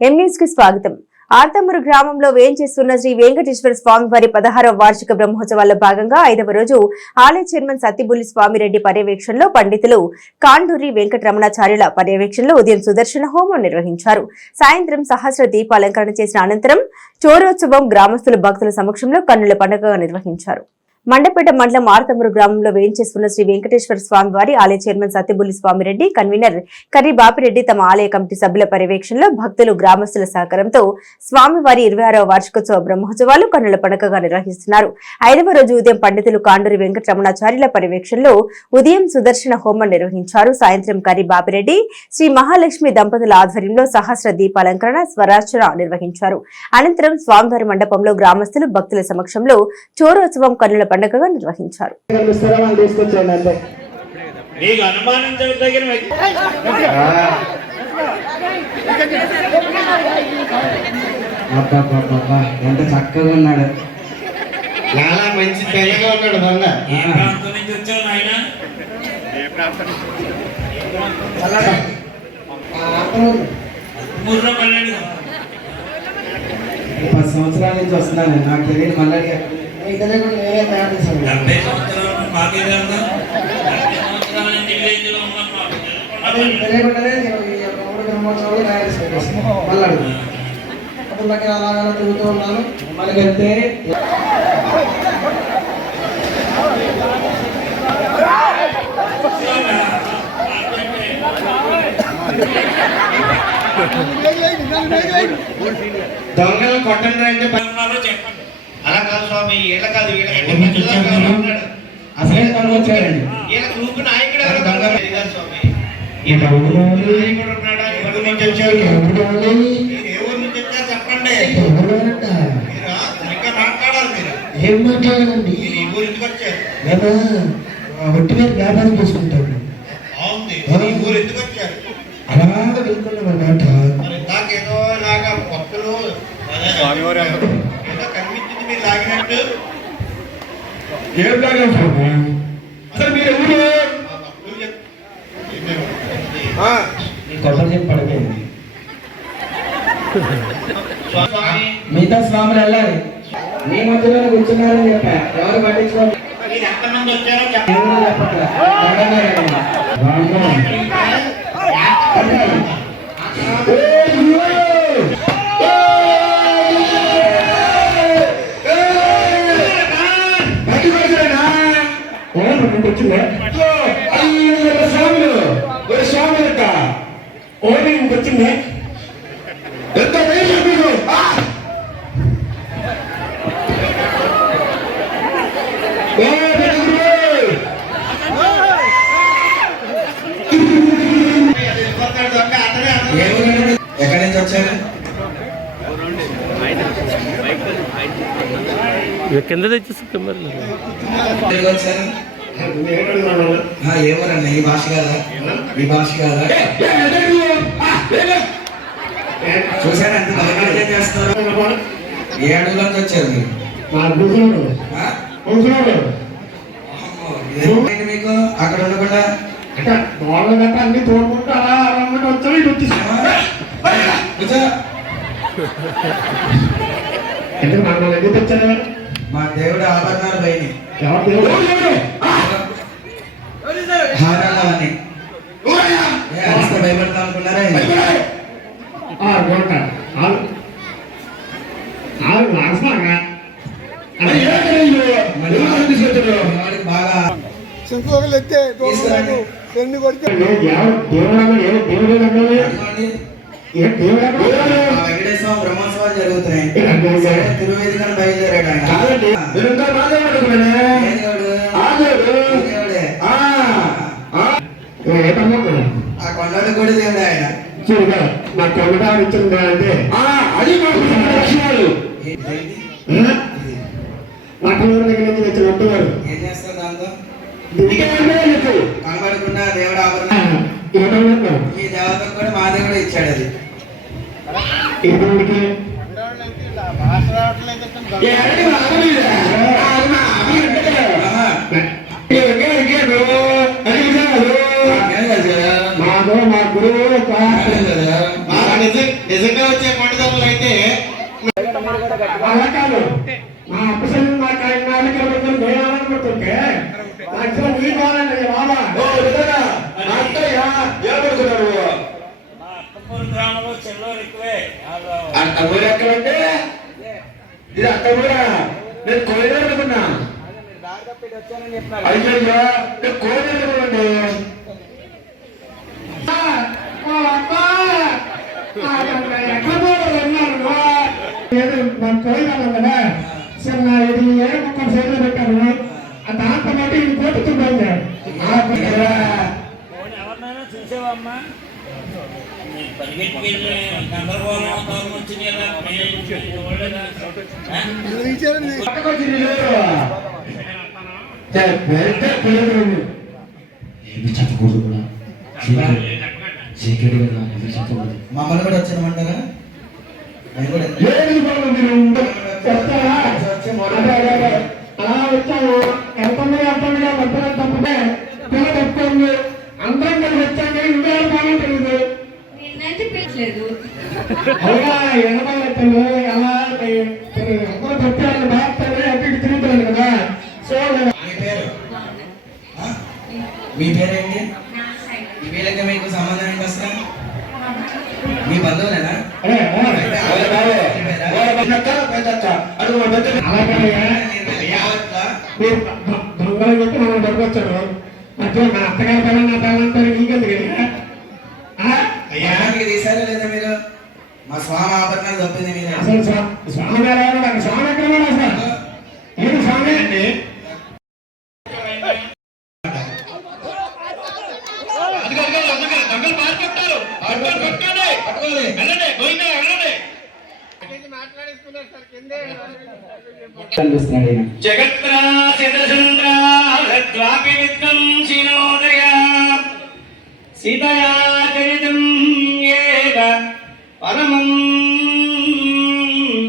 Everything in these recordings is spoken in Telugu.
ఎంన్యూస్ కి స్వాగతం. ఆర్తమూరు గ్రామంలో వేంచేస్తున్న శ్రీ వెంకటేశ్వర స్వామి వారి 16వ వార్షిక బ్రహ్మోత్సవాల్లో భాగంగా 5వ రోజు ఆలయ చైర్మన్ సత్తిబుల్లి స్వామిరెడ్డి పర్యవేక్షణలో పండితులు కాండూరి వెంకటరమణాచార్యుల పర్యవేక్షణలో ఉదయం సుదర్శన హోమం నిర్వహించారు. సాయంత్రం సహస్ర దీపాలంకరణ చేసిన అనంతరం చోరోత్సవం గ్రామస్తుల భక్తుల సమక్షంలో కన్నుల పండుగగా నిర్వహించారు. మండపేట మండలం ఆర్తమూరు గ్రామంలో వేంచేస్తున్న శ్రీ వెంకటేశ్వర స్వామి వారి ఆలయ చైర్మన్ సత్తిబుల్లి స్వామిరెడ్డి, కన్వీనర్ కర్రి బాపిరెడ్డి తమ ఆలయ కమిటీ సభ్యుల పర్యవేక్షణలో భక్తులు గ్రామస్తుల సహకారంతో స్వామివారి 26వ వార్షికోత్సవ బ్రహ్మోత్సవాలు కన్నుల పండుగగా నిర్వహిస్తున్నారు. 5వ రోజు ఉదయం పండితులు కాండూరి వెంకటరమణాచార్యుల పర్యవేక్షణలో ఉదయం సుదర్శన హోమం నిర్వహించారు. సాయంత్రం కర్రి బాపిరెడ్డి, శ్రీ మహాలక్ష్మి దంపతుల ఆధ్వర్యంలో సహస్ర దీపాలంకరణ, స్వరార్చన నిర్వహించారు. అనంతరం స్వామివారి మండపంలో గ్రామస్తులు భక్తుల సమక్షంలో చోరోత్సవం కన్నుల పండుగగా నిర్వహించారు. ఎంత చక్కగా ఉన్నాడు, చాలా మంచి తెల్లగా ఉన్నాడు. దొంగ పది సంవత్సరాల నుంచి వస్తున్నాను. నాకు తెలియదు మళ్ళీ అలాగా తిరుగుతూ ఉన్నాను. మళ్ళీ వెళ్తే దొంగలు కొట్టండి అంటే చెప్పండి. అలా కాదు స్వామి, ఇలా కాదు, అసలే వచ్చారండి. గ్రూప్ నాయకుడు ఎవరు? దొంగ స్వామి, నాయకుడు ఉన్నాడా? ఎవరి నుంచి వచ్చారు? ఏ ఊరు నుంచి వచ్చారు చెప్పండి. ఇంకా మాట్లాడాలి. మీరు ఏం మాట్లాడాలండి? ఈ ఊరు ఎందుకు వచ్చారు? ఒట్టి మీద వ్యాపారం చేసుకుంటాను. అవును, ఈ ఊరు ఎందుకు వచ్చారు? అలాగా వెళ్తున్నాం అన్నమాట. మరి నాకేదో ఇలాగా భక్తులు ఏదో కనిపించింది మీరు లాగినట్టు. ఏం తాగాం స్వామి? అసలు మీరు ఎవరు? కొబ్బరి చెప్పి పడిపోయింది. మిగతా స్వాములు వెళ్ళాలి. మీ మధ్యలోనే కూర్చున్నారని చెప్పా. ఎవరు పట్టించుకోండి. మీరు ఎంతమంది వచ్చారో వచ్చిందా? స్వాములు స్వాములట ఓడి వచ్చింది. ఎంత మీరు ఎక్కడి నుంచి వచ్చారు? కింద తెచ్చేసి ఎవరండి? ఈ భాష కాదా? ఈ భాష కాదా? చూసారా ఎంత బలగానే చేస్తున్నారు? ఏ అడుగులో నుంచి వచ్చారు మీరు? మీకు అక్కడ ఉండకుండా అన్ని తోడుకుంటూ అలా వచ్చారు. ఇటు వచ్చేసి ఎందుకు తెచ్చారు? మా దేవుడు ఆభరణాలు పోయినాయి. ఎవరు దేవుడు? హారాలు అని భయపడతా అనుకున్నారా? బాగా వెంకటేశ్వర బ్రహ్మోత్సవాలు జరుగుతున్నాయి. తిరువేదికను బయలుదేరాడు ఆయన. ఆ కొండలు కూడా దేవుడు ఆయన. చూడగా నా కొండ ఇచ్చింది అంటే అది లక్ష్యాలు నటనూరు దగ్గర నుంచి వచ్చినట్టు వారు ఏం చేస్తారు? దాంతో కనబడి అనుకున్న దేవుడు ఆభరణం మీ దేవతకు కూడా మా దేవుడు ఇచ్చాడు. అది మా గురువు నిజంగా వచ్చే కొండదొంగలు అయితే అలా కాదు మా అప్పసలు మా నాలుగు నేనాలనుకుంటుంటే అసలు నీ బాగాలండి బాబా గ్రామంలో చిల్లర ఎక్కువే అత్తమూరు ఎక్కడంటే ఇది అత్తమూరా నేను కోయలు అనుకున్నా అయ్యో నేను కోయలు అనుకోండి పోయినాను కదా సరే నా ఇది ఏ మొక్క చేతులు పెట్టాను దాంతో పాటు ఇది పోతుందండి ఎవరినైనా చూసావమ్మా పరిగెత్తుకెళ్ళి గందరగోళం వచ్చింది ఏమి చెప్పకూడదు కూడా సీక్రెట్ గా ఏమి చెప్పకూడదు. మమ్మల్ని కూడా వచ్చామంటారా నేను కూడా లేదు బాబు మీరు వస్తారా అలా వచ్చాము ఎంతమంది భద్రత తప్పితే పిల్ల తప్పుకోండి అందరం కలిసి వచ్చాం కానీ నువ్వే బాగుంటుంది అవునా ఎనభై లెక్కలు అలా అందరూ చెప్పారు బాగుంటుంది అటు ఇటు తిరుగుతారు కదా సో మీ పేరేంటి వీళ్ళకి మీకు సంబంధం ఏంటి అసలు మీ బంధువులేనా మీరు దొంగలు పెట్టి మనం దొరకొచ్చారు మధ్య నా అత్తగారి పిల్లలు నా పిల్లలంతా నీకెందుకు అయ్యానికి తీసారా లేదా మీరు మా స్వామి ఆభరణాలు తప్పింది మీరు అసలు స్వామి స్వామి ఎక్కడ ఉన్నాడు అసలు ఏది స్వామి అండి దొంగలు పారిపోతారు వెళ్ళండి గోవిందా వెళ్ళండి కనిపిస్తున్నాడు ఈయన. జగత్రాసిద్రచంద్రాద్వాపి విద్వంసినోదయ సీతయా చరితం ఏవ పరమం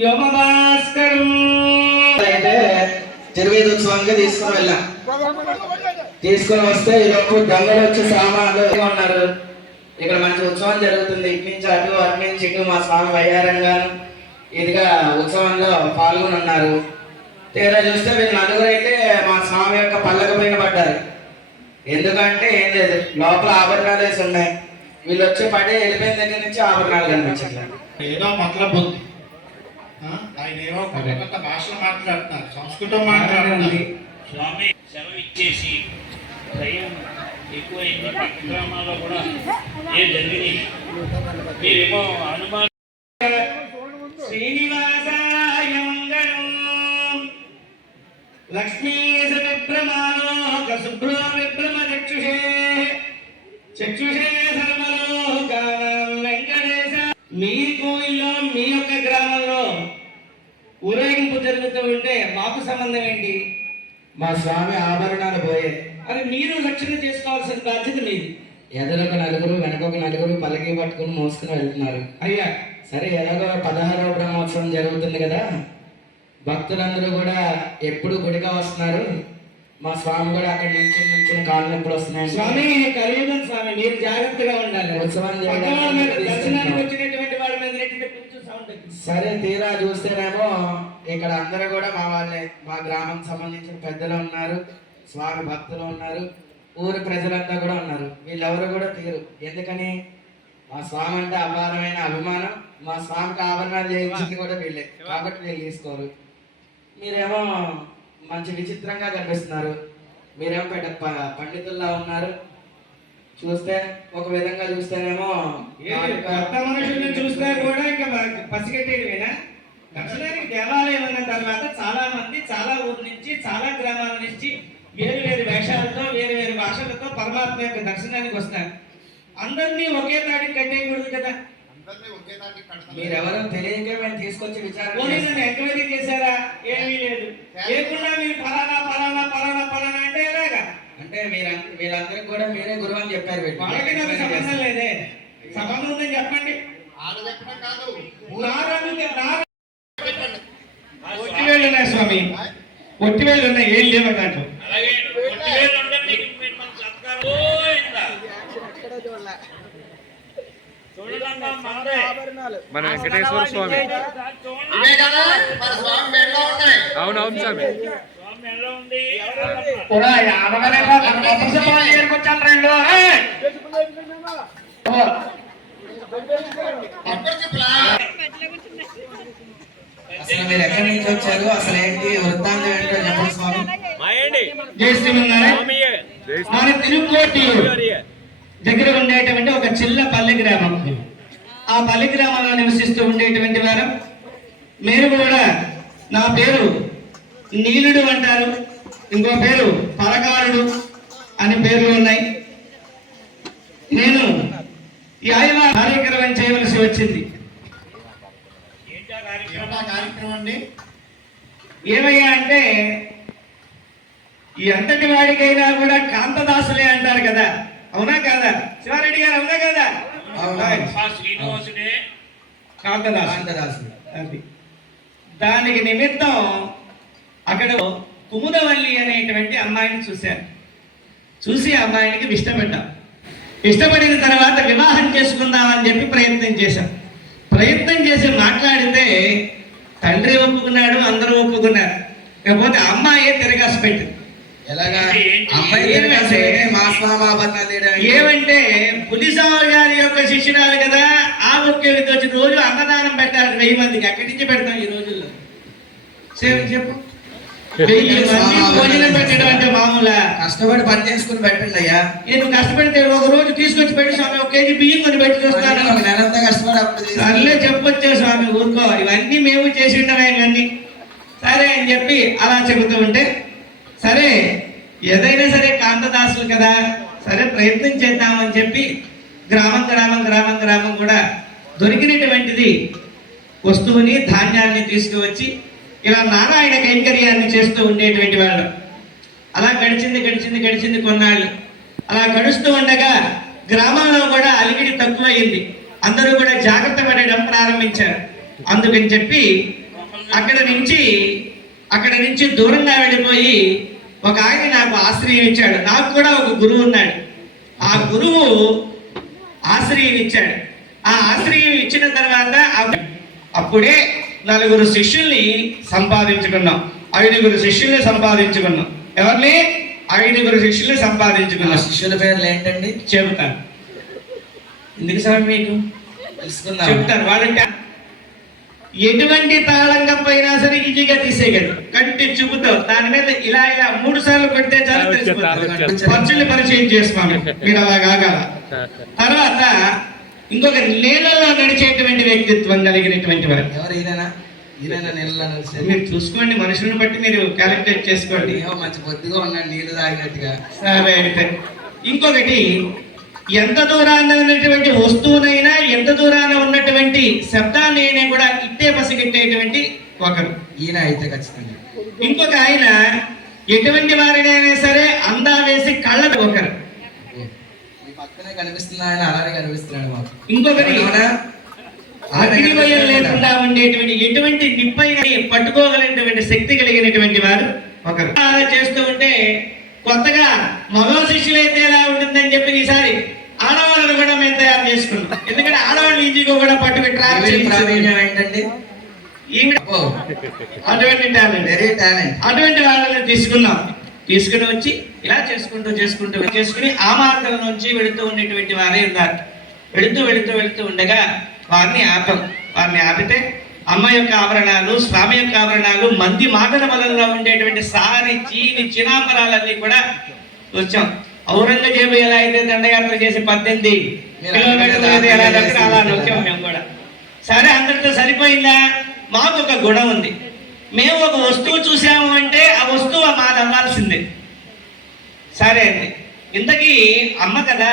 వ్యోమభాస్కరం. అయితే తిరువేదోత్సవంగా తీసుకుని వెళ్ళాం. తీసుకుని వస్తే ఈలోపు దొంగలు వచ్చి సామాన్లు ఉన్నారు. ఇక్కడ మంచి ఉత్సవం జరుగుతుంది. ఇటు నుంచి అటు అటు నుంచి ఇటు మా స్వామి వయ్యారంగాను ఇదిగా ఉత్సవంలో పాల్గొని ఉన్నారు. తీరా చూస్తే వీళ్ళు నలుగురైతే మా స్వామి యొక్క పల్లక పైన పడ్డారు. ఎందుకంటే ఏం లేదు, లోపల ఆభరణాలు వేసి ఉన్నాయి. వీళ్ళు వచ్చి పడి వెళ్ళిపోయిన దగ్గర నుంచి ఆభరణాలు కనిపించట్లేదు. ఏదో మతలబ్ ఉంది. ఆయన ఏమో కొత్త భాషలు మాట్లాడుతున్నారు, సంస్కృతం మాట్లాడుతున్నారు. స్వామి సెలవు ఇచ్చేసి దయ్యం ఎక్కువైంది. పక్క గ్రామాల్లో కూడా ఏం జరిగినాయి. మీరేమో అనుమానం. శ్రీనివాసాయ మంగళం లక్ష్మీశ విభ్రమాలోక శుభ్రో విభ్రమ చక్షుషే చక్షుషే సర్వలోకానాం వెంకటేశ. మీ కోయిల్లో మీ యొక్క గ్రామంలో ఊరేగింపు జరుగుతూ ఉంటే మాకు సంబంధం ఏంటి? మా స్వామి ఆభరణాలు పోయాయి. అని మీరు రక్షణ చేసుకోవాల్సిన బాధ్యత మీది. ఎదురొక నలుగురు వెనకొక నలుగురు పలకి పట్టుకుని మోసుకుని వెళ్తున్నారు. అయ్యా సరే ఎలాగో 16వ బ్రహ్మోత్సవం జరుగుతుంది కదా, భక్తులందరూ కూడా ఎప్పుడు గుడిగా వస్తున్నారు. మా స్వామి కూడా అక్కడ నుంచి కాళ్ళు నొప్పులు వస్తున్నాయి. స్వామి కలియుగం స్వామి, మీరు జాగ్రత్తగా ఉండాలి. ఉత్సవం దర్శనానికి వచ్చినటువంటి వాళ్ళ మీద నెట్టిన కొంచెం సౌండ్ తగ్గించు. సరే తీరా చూస్తేనేమో ఇక్కడ అందరూ కూడా మా వాళ్ళే. మా గ్రామం సంబంధించిన పెద్దలు ఉన్నారు, స్వామి భక్తులు ఉన్నారు, ఊరి ప్రజలంతా కూడా ఉన్నారు. వీళ్ళెవరు కూడా తీరు. ఎందుకని? మా స్వామి అంటే అపారమైన అభిమానం. మా స్వామికి ఆభరణాలు చేయించింది కూడా వీళ్ళే, కాబట్టి వీళ్ళు తీసుకోరు. మీరేమో మంచి విచిత్రంగా కనిపిస్తున్నారు. మీరేమో పెద్ద పండితుల్లా ఉన్నారు. చూస్తే ఒక విధంగా చూస్తేనేమో కొత్త మనుషుల్ని చూస్తే కూడా ఇంకా పసిగట్టేదివేనా? దర్శనానికి దేవాలయం అన్న తర్వాత చాలా మంది చాలా ఊరు నుంచి చాలా గ్రామాల నుంచి వేరు వేరు వేషాలతో వేరు వేరు భాషలతో పరమాత్మ యొక్క దర్శనానికి వస్తారు. అందరినీ ఒకే తాటికి కట్టేయకూడదు కదా. మీరెవరో తెలియక మేము తీసుకొచ్చి విచారణ పోలీసులు ఎంక్వైరీ చేశారా? ఏమీ లేదు. లేకుండా మీరు ఫలానా ఫలానా ఫలానా ఫలానా అంటే ఎలాగా? అంటే వీళ్ళందరికీ కూడా మీరే గురువు అని చెప్పారు. వాళ్ళకి నాకు సంబంధం లేదే. సంబంధం ఉందని చెప్పండి. ఒట్టివేళ్ళు ఉన్నాయి స్వామి, ఒట్టివేళ్ళు ఉన్నాయి, ఏం లేవు దాంట్లో. మన వెంకటేశ్వర స్వామి. అవునవును స్వామి. అసలు మీరు ఎక్కడి నుంచి వచ్చారు, అసలు ఏంటి వృత్తాంతం ఏంటో చెప్పండి స్వామి. జై శ్రీమన్నారాయణ. మన తిరుకోటి దగ్గర ఉండేటువంటి ఒక చిన్న పల్లె గ్రామం. ఆ పల్లె గ్రామంలో నివసిస్తూ ఉండేటువంటి వారు. మీరు కూడా, నా పేరు నీలుడు అంటారు, ఇంకో పేరు పరకారుడు అనే పేర్లు ఉన్నాయి. నేను ఈ ఆయువ కార్యక్రమం చేయవలసి వచ్చింది. ఏమయ్యా అంటే, ఎంతటి వాడికైనా కూడా కాంతదాసులే అంటారు కదా, అవునా కాదా శివారెడ్డి గారు? అవునా కదా? శ్రీనివాసుడే కాంతదాసు. అది దానికి నిమిత్తం అక్కడ కుముదవల్లి అనేటువంటి అమ్మాయిని చూశాను. చూసి అమ్మాయినికి ఇష్టపడ్డాం. ఇష్టపడిన తర్వాత వివాహం చేసుకుందామని చెప్పి ప్రయత్నం చేశాం. ప్రయత్నం చేసి మాట్లాడితే తండ్రి ఒప్పుకున్నాడు, అందరూ ఒప్పుకున్నారు. కాకపోతే అమ్మాయే తిరగాసి పెట్టింది. ఏమంటే పులిసావు గారి యొక్క శిష్యురాలు కదా, ఆ ముఖ్యమంత్రి వచ్చి రోజు అన్నదానం పెట్టారు 1000 మందికి. అక్కడి నుంచి పెడతాం ఈ రోజుల్లో. చెప్పు, 1000 మంది భోజనం పెట్టడం అంటే మామూలా? కష్టపడి పని చేసుకుని పెట్టండి అయ్యా. నేను కష్టపడితే ఒక రోజు తీసుకొచ్చి పెట్టి స్వామి 1 కేజీ బియ్యం కొని పెట్టి చూస్తాను. నెలంతా కష్టపడి అప్పుడు సర్లే చెప్పొచ్చే స్వామి, ఊరుకో, ఇవన్నీ మేము చేసి ఉండమే ఇవన్నీ. సరే అని చెప్పి అలా చెబుతూ ఉంటే, సరే ఏదైనా సరే కాంతదాసులు కదా, సరే ప్రయత్నం చేద్దామని చెప్పి గ్రామం కూడా దొరికినటువంటిది వస్తువుని, ధాన్యాన్ని తీసుకువచ్చి ఇలా నారాయణ కైంకర్యాన్ని చేస్తూ ఉండేటువంటి వాళ్ళు. అలా గడిచింది కొన్నాళ్ళు. అలా గడుస్తూ ఉండగా గ్రామంలో కూడా అలిగిడి తక్కువయింది. అందరూ కూడా జాగ్రత్త పడడం ప్రారంభించారు. అందుకని చెప్పి అక్కడ నుంచి దూరంగా వెళ్ళిపోయి ఒక ఆయన నాకు ఆశ్రయం ఇచ్చాడు. నాకు కూడా ఒక గురువు ఉన్నాడు. ఆ గురువు ఆశ్రయం ఇచ్చాడు. ఆ ఆశ్రయం ఇచ్చిన తర్వాత అప్పుడే 4 శిష్యుల్ని సంపాదించుకున్నాం. 5 శిష్యుల్ని సంపాదించుకున్నాం. ఎవరిని? 5 శిష్యుల్ని సంపాదించుకున్నాం. శిష్యుల పేర్లు ఏంటండి? చెబుతాను. ఎందుకు సార్ మీకు తెలుసుకుందాం. చెప్తాను. వాళ్ళకి ఎటువంటి తాళంగపోయినా సరే ఈజీగా తీసేయగలరు. కంటి చూపుతో దాని మీద ఇలా 3 సార్లు కొడితే చాలు తెలిసిపోతుంది. పచ్చుల్ని పరిచయం చేసుకోండి మీరు, అలా కాగల. తర్వాత ఇంకొక నీళ్ళలో నడిచేటువంటి వ్యక్తిత్వం కలిగినటువంటి వారు. ఎవరు? ఈయన నీళ్ళలో మీరు చూసుకోండి, మనుషులను బట్టి మీరు క్యాలిక్యులేట్ చేసుకోండి. మంచి బొద్దుగా ఉన్నాడు, నీళ్లు తాగినట్టుగా. సరే అయితే ఇంకొకటి, ఎంత దూరాన ఉన్నటువంటి వస్తువునైనా, ఎంత దూరాన ఉన్నటువంటి శబ్దాన్ని అయినా కూడా ఇట్టే పసిగట్టేటువంటి ఒకరు ఈయన అయితే ఖచ్చితంగా. ఇంకొక ఆయన ఎటువంటి వారినైనా సరే అందా వేసి కళ్ళ ఒకరు. పక్కనే కనిపిస్తున్నా ఆయన, అలానే కనిపిస్తున్నాడు మాకు. ఇంకొకటి అగ్నిమయం లేకుండా ఉండేటువంటి, ఎటువంటి నిప్పైన పట్టుకోగలిగినటువంటి శక్తి కలిగినటువంటి వారు ఒకరు. అలా చేస్తూ ఉంటే కొత్తగా మగ శిష్యులైతే ఎలా ఉంటుందని చెప్పి ఈసారి ఆడవాళ్ళను కూడా మేము తయారు చేసుకున్నాం. ఎందుకంటే ఆడవాళ్ళు ఈజీగా కూడా పట్టుకుని ఏంటంటే అటువంటి టాలెంట్, అటువంటి వాళ్ళని తీసుకుని వచ్చి ఇలా చేసుకుని ఆ మార్గం నుంచి వెళుతూ ఉండేటువంటి వారే ఉన్నారు. వెళుతూ ఉండగా వారిని ఆపితే అమ్మ యొక్క ఆభరణాలు, స్వామి యొక్క ఆభరణాలు, మంది మాటల వలన ఉండేటువంటి సారి చీని చినాంబరాలన్నీ కూడా వచ్చాం. ఔరంగజేబు ఎలా అయితే దండయాత్ర చేసి 18 కిలోమీటర్లు ఎలా దగ్గర అలా నొక్కాం మేము కూడా. సరే అందరితో సరిపోయిందా? మాకు ఒక గుణం ఉంది. మేము ఒక వస్తువు చూసాము అంటే ఆ వస్తువు మాది అవ్వాల్సిందే. సరే అండి. ఇంతకీ అమ్మ కదా,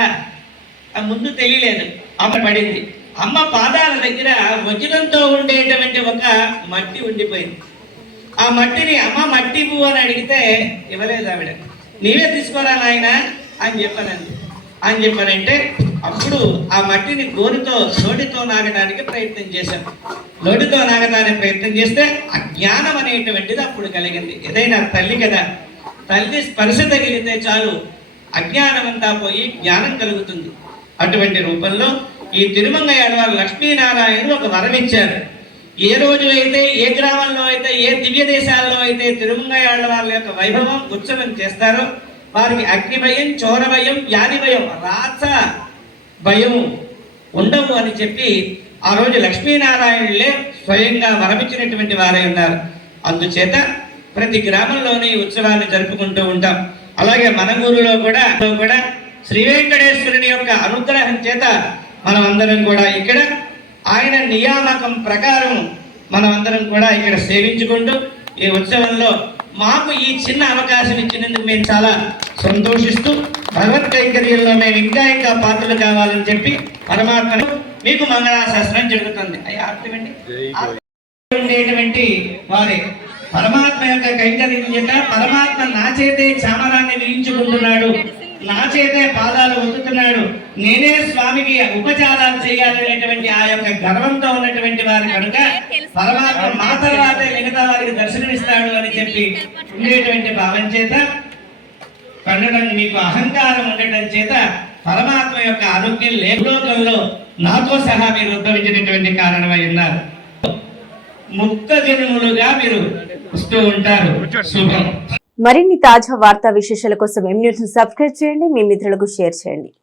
ముందు తెలియలేదు. అమ్మ పడింది. అమ్మ పాదాల దగ్గర వజ్రంతో ఉండేటువంటి ఒక మట్టి ఉండిపోయింది. ఆ మట్టిని అమ్మ మట్టి పువ్వు అని అడిగితే ఇవ్వలేదు ఆవిడ. నీవే తీసుకోరా నాయన అని చెప్పానంటే అప్పుడు ఆ మట్టిని నోటితో నాగడానికి ప్రయత్నం చేశాం. నోటితో నాగడానికి ప్రయత్నం చేస్తే అజ్ఞానం అనేటువంటిది అప్పుడు కలిగింది. ఏదైనా తల్లి కదా, తల్లి స్పర్శ తగిలితే చాలు అజ్ఞానం అంతా పోయి జ్ఞానం కలుగుతుంది. అటువంటి రూపంలో ఈ తిరుమంగయ్య వారు లక్ష్మీనారాయణుడు ఒక వరం ఇచ్చారు. ఏ రోజు అయితే, ఏ గ్రామంలో అయితే, ఏ దివ్య దేశాల్లో అయితే తిరుమంగయ్య వాళ్ళ యొక్క వైభవం ఉత్సవం చేస్తారో వారికి అగ్ని భయం, చోర భయం, వ్యాధి భయం, రాచ భయం ఉండవు అని చెప్పి ఆ రోజు లక్ష్మీనారాయణులే స్వయంగా వరమిచ్చినటువంటి వారై ఉన్నారు. అందుచేత ప్రతి గ్రామంలోనే ఈ ఉత్సవాన్ని జరుపుకుంటూ ఉంటాం. అలాగే మన ఊరిలో కూడా శ్రీ వెంకటేశ్వరుని యొక్క అనుగ్రహం చేత మనం అందరం కూడా ఇక్కడ ఆయన నియామకం ప్రకారం మనం అందరం కూడా ఇక్కడ సేవించుకుంటూ ఈ ఉత్సవంలో మాకు ఈ చిన్న అవకాశం ఇచ్చినందుకు మేము చాలా సంతోషిస్తూ భగవత్ కైంకర్యంలో మేము ఇంకా పాత్రలు కావాలని చెప్పి పరమాత్మను మీకు మంగళాశాసనం జరుగుతుంది. ఉండేటువంటి వారే పరమాత్మ యొక్క కైంకర్యం చేత పరమాత్మ నా చేతే చామరాన్ని వేయించుకుంటున్నాడు, నా చేతే పాదాలు ఒత్తుతున్నాడు, నేనే స్వామికి ఉపచారాలు చేయాలనేటువంటి ఆ యొక్క గర్వంతో ఉన్నటువంటి వారు కనుక పరమాత్మ మా తర్వాతే మిగతా వారికి దర్శనమిస్తాడు అని చెప్పి ఉండేటువంటి భావం చేత పండడం, మీకు అహంకారం ఉండటం చేత పరమాత్మ యొక్క ఆరోగ్యం లోకంలో నాతో సహా మీరు ఉద్భవించినటువంటి కారణమై ఉన్నారు. ముక్త జన్ములుగా మీరు వస్తూ ఉంటారు. శుభం. మరిన్ని తాజా వార్తా విశేషాల కోసం M News ను సబ్స్క్రైబ్ చేయండి, మీ మిత్రులకు షేర్ చేయండి.